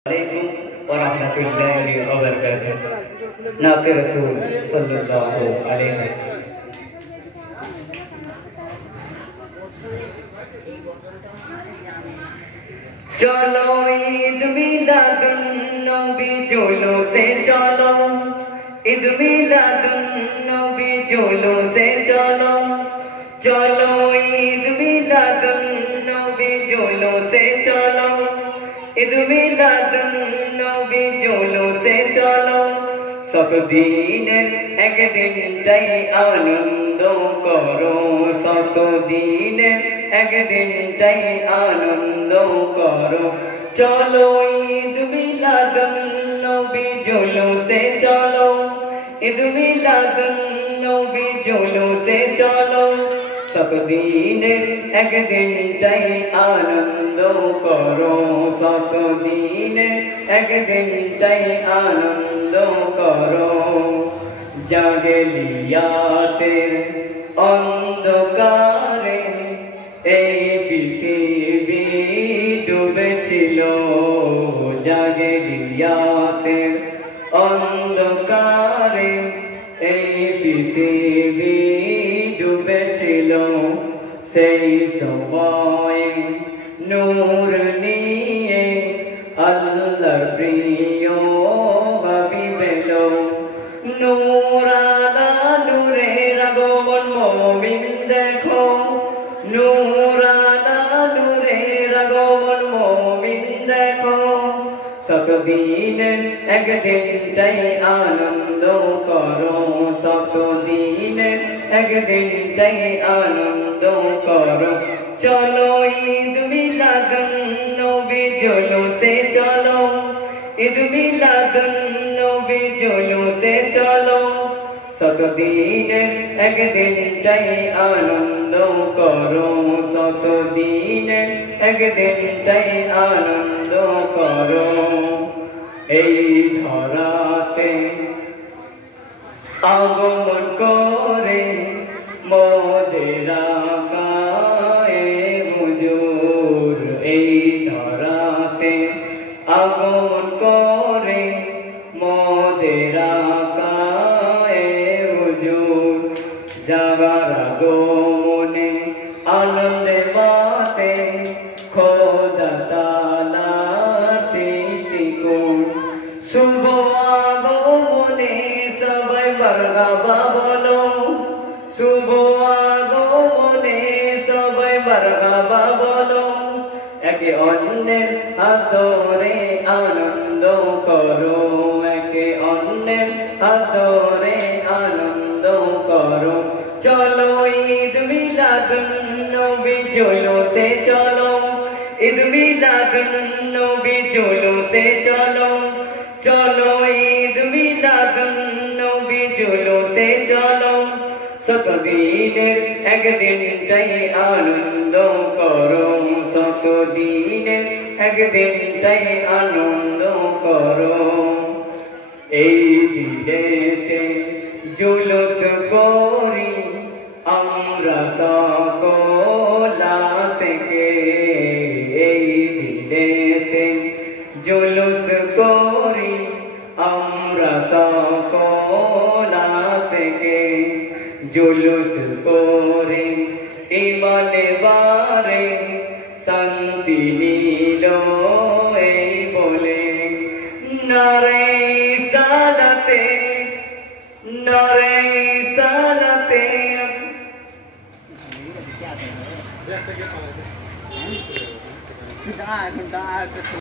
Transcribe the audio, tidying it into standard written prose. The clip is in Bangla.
Assalamualaikum warahmatullahi wabarakatuh. Nabi Rasul sallallahu alaihi wasallam. चलो ईद मिलादुन नबी जोलो से चलो, ईद मिलादुन नबी जोलो से चलो, चलो ईद मिलादुन नबी जोलो से चलो, ईद मिलादुन नबी जोलो से चलो। सब दिनेर एक दिनटाई आनंद करो, शत दिनेर एक दिनटाई आनंद करो। चलो ईद मिलादुन नबी जोलो से चलो, ईद मिलादुन नबी जोलो से चलो। शत दिनेर एक दिनटाई आनंद करो, शत दिनेर एक दिनटाई आनंद करो। জাহেলিয়াতের অন্ধকারে এই পৃথিবী ডুবেছিল, জাহেলিয়াতের অন্ধকারে এই পৃথিবী ডুবেছিল। সেই সময় নূর নিয়ে আল্লাহর প্রিয় হাবিব এলো। নূর আলা নূরের আগমন মুমিন দেখো, নূর আলা নূরের আগমন মুমিন দেখো। শত দিনের এক দিনটাই আনন্দ করো, শত দিনের এক দিনটাই আনন্দ করো। চলো ঈদ মিলাদুন নবী জোলো সে চলো, ঈদ মিলাদুন নবী জোলো সে চলো। শত দিনের এক দিনটাই আনন্দ করো, শত দিনের এক দিনটাই আনন্দ করো। এই ধরাতে আগমন করে মোদের আকায়ে হুজুর, এই ধরাতে আগমন করে মোদের আকায়ে হুজুর। যাবার আগমনে আনন্দে মাতে খোদা তাআলার সৃষ্টি কোন। শুভ আগমনে সবাই মারহাবা বলো, শুভ আগমনে সবাই মারহাবা বলো। একে অন্যের আদরে আনন্দ করো, একে অন্যের আদরে আনন্দ করো। চলো ঈদ মিলাদুন নবী জোলো সে চলো, ঈদ মিলাদুন নবী জোলো সে চলো। চলো ঈদ মিলাদুন নবী জোলো সে চলো। শত দিনের এক দিনটাই আনন্দ করো, শত দিনের এক দিনটাই আনন্দ করো। এই দিনেতে জুলুস করি আমরা সকল আশিকে, এই দিনেতে জুলুস করি আমরা সকল আশিকে। জুলুস করে ইমানে বারে শান্তি নিল এই বলে। নারে সালাতে, নারে সালাতে।